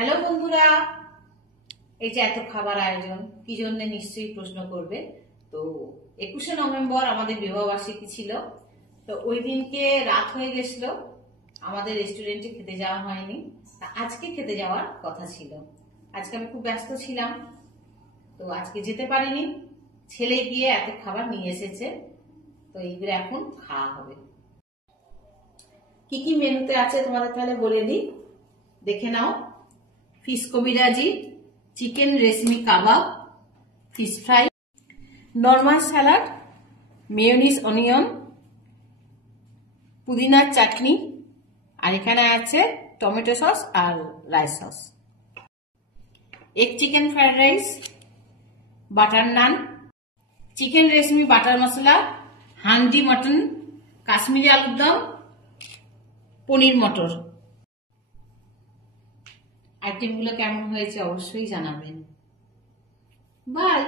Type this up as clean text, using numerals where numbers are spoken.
Hello বন্ধুরা, এই যে এত খাবার আয়োজন কি জন্য নিশ্চয়ই প্রশ্ন করবে। তো 21শে নভেম্বর আমাদের বিবাহবার্ষিকী ছিল। তো ওই দিনকে রাত হয়ে গেছিল, আমাদের রেস্টুরেন্টে খেতে যাওয়া হয়নি। আজকে খেতে যাওয়ার কথা ছিল। আজকে আমি খুব ব্যস্ত ছিলাম, তো আজকে যেতে পারিনি। ছেলে গিয়ে এত খাবার নিয়ে এসেছে, তো এইগুলো এখন খাওয়া হবে। কি কি মেনুতে আছে তোমাদের তাহলে বলে দিই, দেখে নাও। Fish kabiraji, chicken reshmi kabab, fish fry, normal salad, mayonnaise onion, পুদিনার চাটনি, আর এখানে আছে টমেটো সস আর rice sauce. Egg chicken fried rice, butter naan, chicken reshmi butter masala, handi mutton, Kashmiri আলুর দম, পনির মটর। আইটেমগুলো কেমন হয়েছে অবশ্যই জানাবেন। বাই।